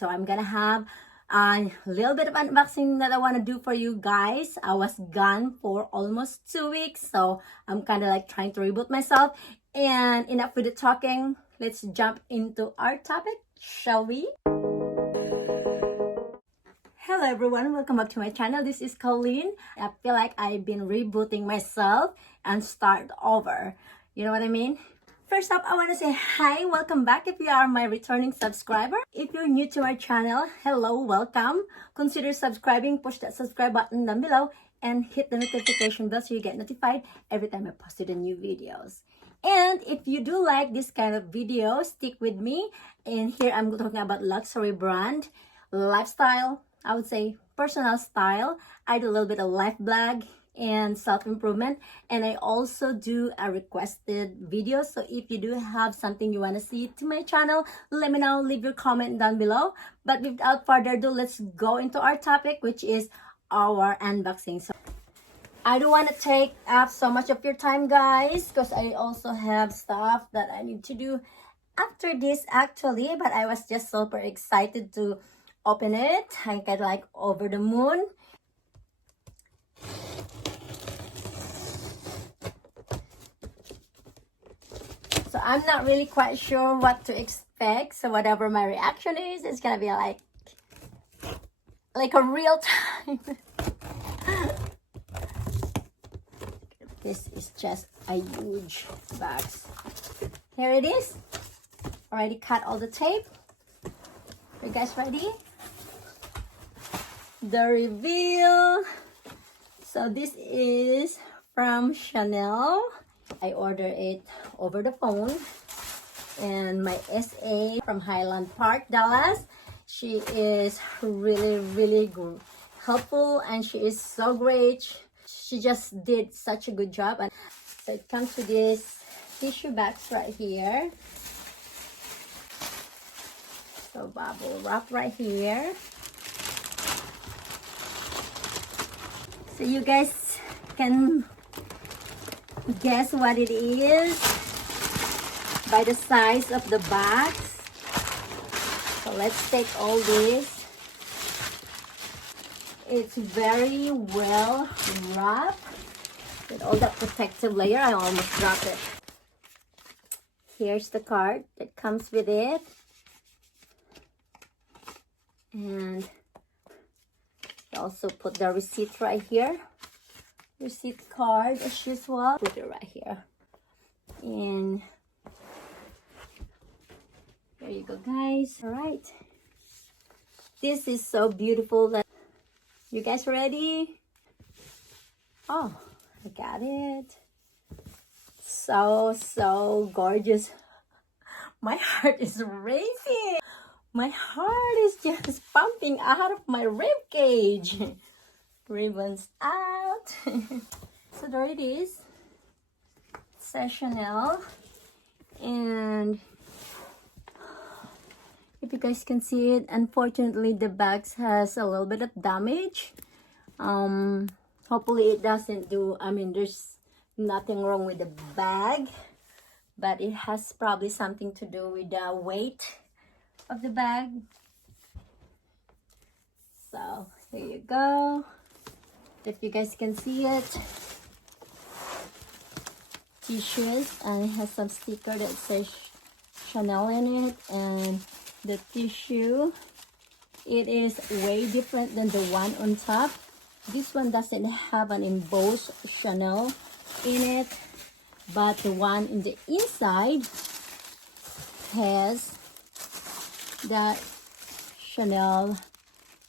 So I'm gonna have a little bit of unboxing that I want to do for you guys. I was gone for almost 2 weeks, so I'm kind of like trying to reboot myself. And enough with the talking, let's jump into our topic, shall we? Hello everyone, welcome back to my channel. This is Colleen. I feel like I've been rebooting myself and start over. You know what I mean? First up, I want to say hi, welcome back if you are my returning subscriber. If you're new to our channel, hello, welcome. Consider subscribing, push that subscribe button down below, and hit the notification bell so you get notified every time I post the new videos. And if you do like this kind of video, stick with me. And here I'm talking about luxury brand, lifestyle, I would say personal style. I do a little bit of life blog and self-improvement, and I also do a requested video. So if you do have something you want to see to my channel, let me know, leave your comment down below. But without further ado, let's go into our topic, which is our unboxing. So I don't want to take up so much of your time, guys, because I also have stuff that I need to do after this actually, but I was just super excited to open it. I get like over the moon. So I'm not really quite sure what to expect. So whatever my reaction is, it's gonna be like a real time. This is just a huge box. Here it is. Already cut all the tape. Are you guys ready? The reveal. So this is from Chanel. I ordered it over the phone, and my SA from Highland Park, Dallas, she is really helpful, and she is so great. She just did such a good job. And so it comes with this tissue box right here. So bubble wrap right here. So you guys can guess what it is by the size of the box. So let's take all this. It's very well wrapped with all that protective layer. I almost dropped it. Here's the card that comes with it. And also put the receipt right here. Receipt card as usual. Put it right here. And there you go, guys. All right. This is so beautiful. You guys ready? Oh, I got it. So gorgeous. My heart is racing. My heart is just pumping out of my rib cage. Ribbons out. So there it is. It's Chanel. And if you guys can see it, unfortunately the box has a little bit of damage. Hopefully it doesn't do, there's nothing wrong with the bag, but it has probably something to do with the weight of the bag. So here you go. If you guys can see it, tissues, and it has some sticker that says Chanel in it. And the tissue, it is way different than the one on top. This one doesn't have an embossed Chanel in it, but the one in the inside has that Chanel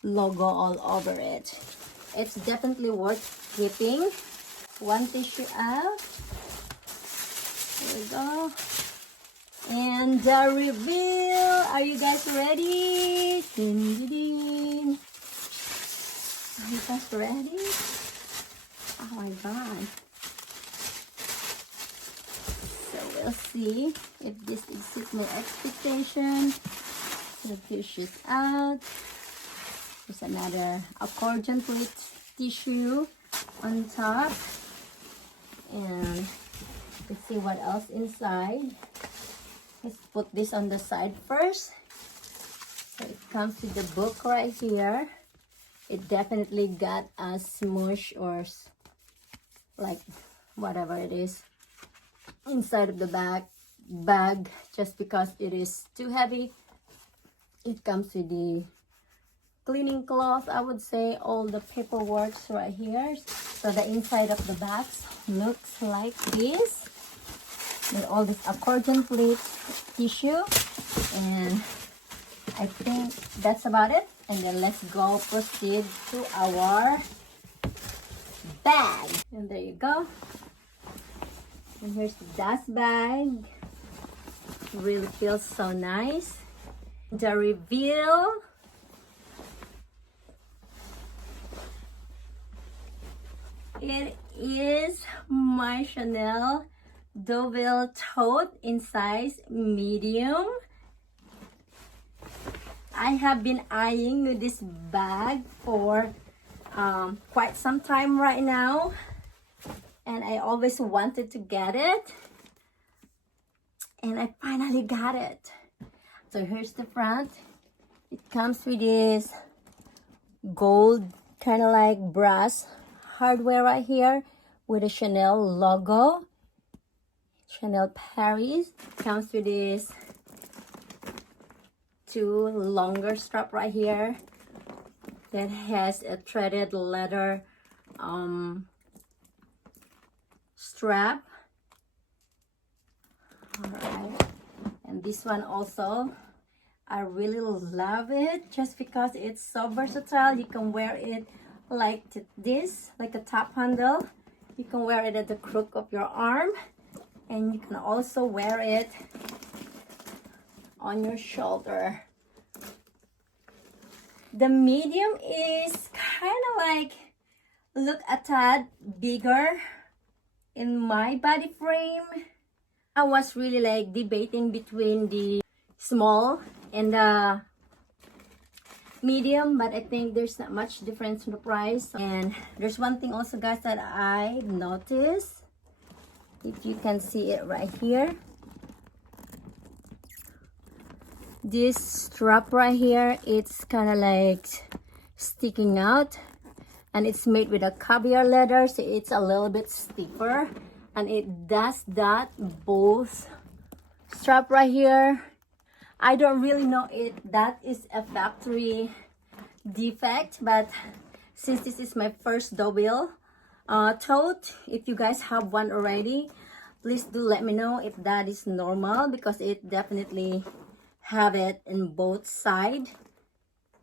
logo all over it. It's definitely worth keeping. One tissue out. There we go. And the reveal. Are you guys ready? Ding, ding, ding. Are you guys ready? Oh my god. So we'll see if this exceeds my expectation. The tissue's out. There's another accordion plate tissue on top. And let's see what else inside. Let's put this on the side first. So it comes with the book right here. It definitely got a smoosh or like whatever it is inside of the bag just because it is too heavy. It comes with the cleaning cloth, I would say, all the paperwork right here. So the inside of the box looks like this with all this accordion plate tissue, and I think that's about it. And then let's go proceed to our bag. And there you go. And here's the dust bag. Really feels so nice. The reveal. It is my Chanel DEAUVILLE tote in size medium. I have been eyeing this bag for quite some time right now, and I always wanted to get it, and I finally got it. So here's the front. It comes with this gold kind of like brass hardware right here with a Chanel logo, Chanel Paris. Comes with this two longer strap right here that has a threaded leather strap. All right, and this one also, I really love it just because it's so versatile. You can wear it like this, like a top handle. You can wear it at the crook of your arm, and you can also wear it on your shoulder. The medium is kind of like look a tad bigger in my body frame. I was really like debating between the small and the medium, but I think there's not much difference in the price. And there's one thing also, guys, that I noticed. If you can see it right here, this strap right here, it's kind of like sticking out, and it's made with a caviar leather, so it's a little bit stiffer, and it does that both strap right here. I don't really know if that is a factory defect, but since this is my first DEAUVILLE tote, if you guys have one already, please do let me know if that is normal, because it definitely have it in both sides.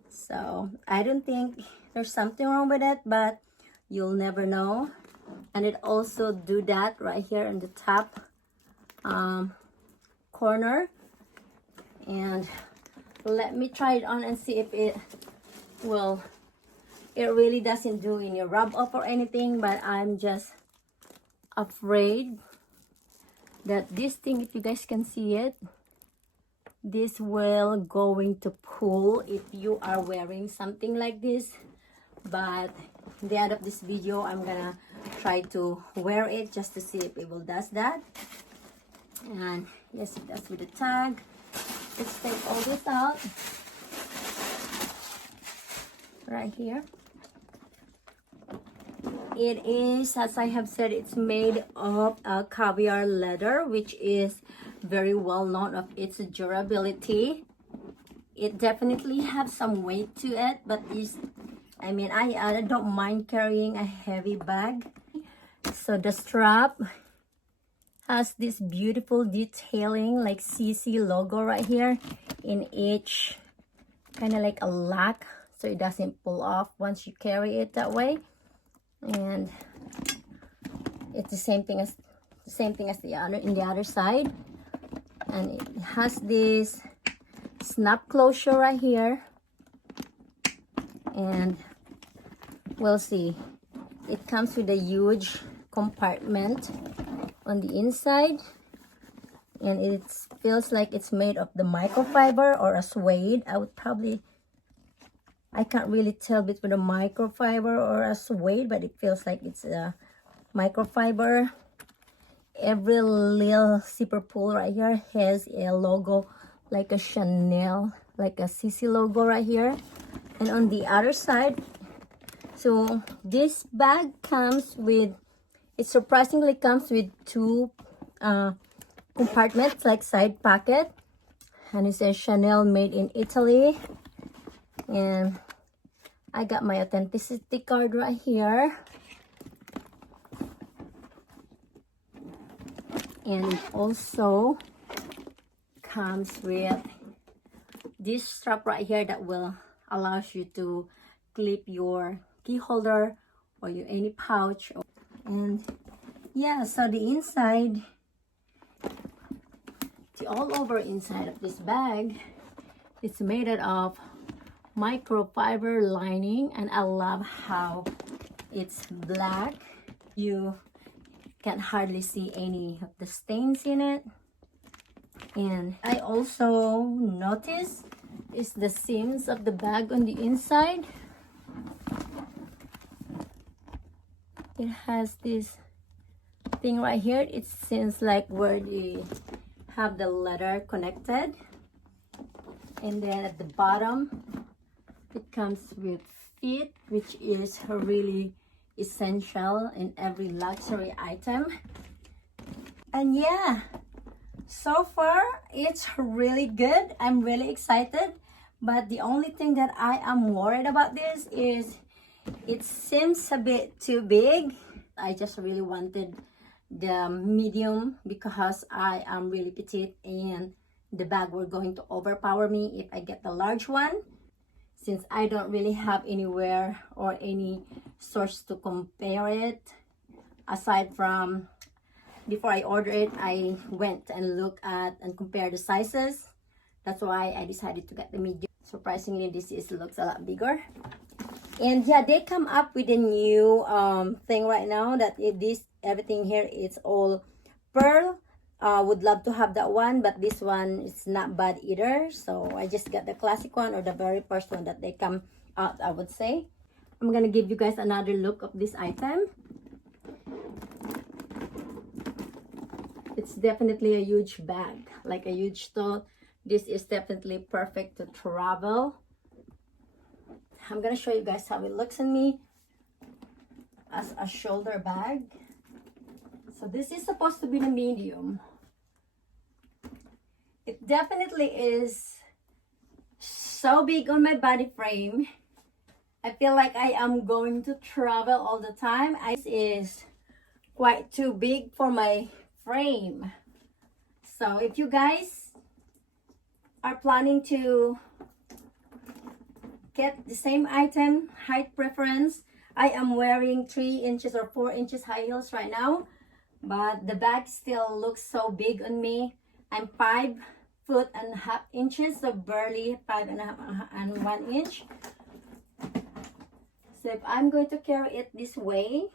So I don't think there's something wrong with it, but you'll never know. And it also do that right here in the top corner. And let me try it on and see if it will. It really doesn't do any rub off or anything, but I'm just afraid that this thing, if you guys can see it, this will going to pull if you are wearing something like this. But at the end of this video, I'm gonna try to wear it just to see if it will does that. And yes, it does with the tag. Let's take all this out right here. It is, as I have said, it's made of caviar leather, which is very well known of its durability. It definitely has some weight to it, but I don't mind carrying a heavy bag. So the strap has this beautiful detailing like CC logo right here in each kind of like a lock, so it doesn't pull off once you carry it that way. And it's the same thing as the other in the other side. And it has this snap closure right here, and we'll see, it comes with a huge compartment on the inside, and it feels like it's made of the microfiber or a suede. I can't really tell between a microfiber or a suede, but it feels like it's a microfiber. Every little zipper pull right here has a logo like a Chanel like a CC logo right here. And on the other side, so this bag comes with, it surprisingly comes with two compartments, like side pocket. And it says Chanel made in Italy. And I got my authenticity card right here. And it also comes with this strap right here that will allows you to clip your key holder or your any pouch. And yeah, so the inside, the all over inside of this bag, it's made out of microfiber lining, and I love how it's black. You can hardly see any of the stains in it. And I also noticed is the seams of the bag on the inside. It has this thing right here. It seems like where they have the leather connected. And then at the bottom, it comes with feet, which is really essential in every luxury item. And yeah, so far it's really good. I'm really excited, but the only thing that I am worried about this is it seems a bit too big. I just really wanted the medium because I am really petite and the bag were going to overpower me if I get the large one, since I don't really have anywhere or any source to compare it. Aside from before I ordered it, I went and looked at and compared the sizes. That's why I decided to get the medium. Surprisingly, this looks a lot bigger. And yeah, they come up with a new thing right now that everything here is all pearl. Would love to have that one, but this one is not bad either. So I just got the classic one, or the very first one that they come out, I would say. I'm gonna give you guys another look of this item. It's definitely a huge bag, like a huge tote. This is definitely perfect to travel. I'm gonna show you guys how it looks on me as a shoulder bag. So this is supposed to be the medium. It definitely is so big on my body frame. I feel like I am going to travel all the time. This is quite too big for my frame. So if you guys are planning to get the same item, height preference, I am wearing 3 inches or 4 inches high heels right now, but the bag still looks so big on me. I'm 5'1.5" so barely 5.5 and 1 inch. So if I'm going to carry it this way,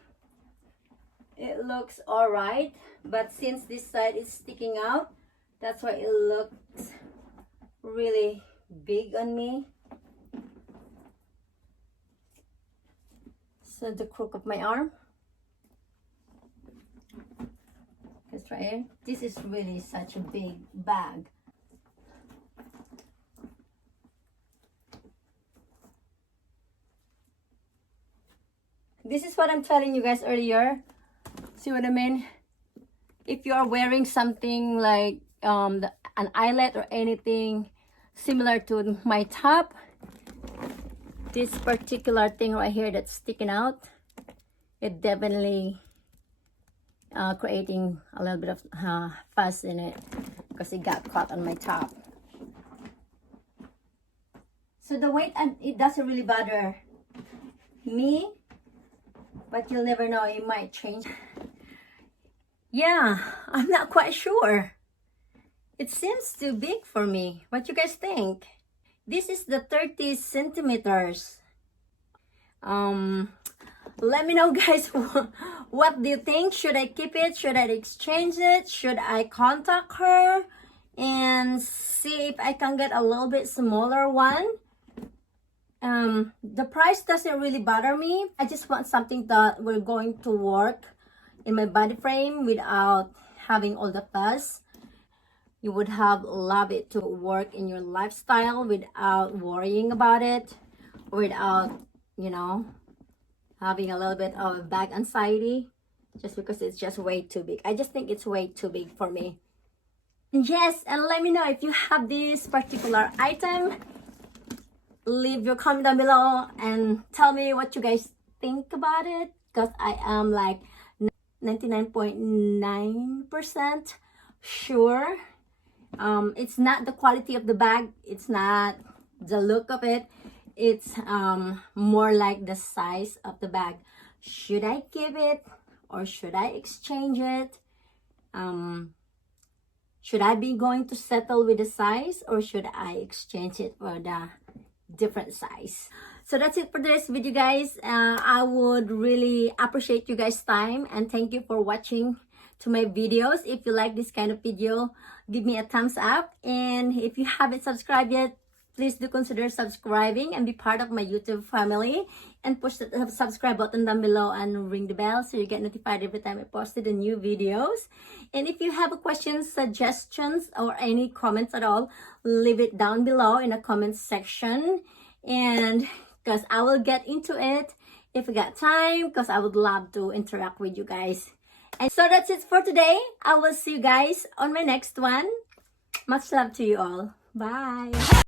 it looks all right, but since this side is sticking out, that's why it looks really big on me. So the crook of my arm, it's right here. This is really such a big bag. This is what I'm telling you guys earlier. See what I mean? If you are wearing something like an eyelet or anything similar to my top, this particular thing right here that's sticking out, it definitely creating a little bit of fuss in it because it got caught on my top. So the weight, it doesn't really bother me, but you'll never know, it might change. Yeah, I'm not quite sure. It seems too big for me. What you guys think? This is the 30 centimeters. Let me know, guys. What do you think? Should I keep it? Should I exchange it? Should I contact her and see if I can get a little bit smaller one? The price doesn't really bother me. I just want something that we're going to work in my body frame without having all the fuss. you would have love it to work in your lifestyle without worrying about it, without, you know, having a little bit of bag anxiety just because it's just way too big. I just think it's way too big for me. Yes, and let me know if you have this particular item. Leave your comment down below and tell me what you guys think about it, because I am like 99.9% sure. It's not the quality of the bag, it's not the look of it, it's more like the size of the bag. Should I keep it or should I exchange it? Should I be going to settle with the size or should I exchange it for the different size? So that's it for this video, guys. I would really appreciate you guys' time and thank you for watching to my videos. If you like this kind of video, give me a thumbs up, and if you haven't subscribed yet, please do consider subscribing and be part of my YouTube family, and push the subscribe button down below and ring the bell so you get notified every time I posted the new videos. And if you have a questions, suggestions, or any comments at all, leave it down below in the comments section, and because I will get into it if I got time, because I would love to interact with you guys. And so that's it for today. I will see you guys on my next one. Much love to you all. Bye.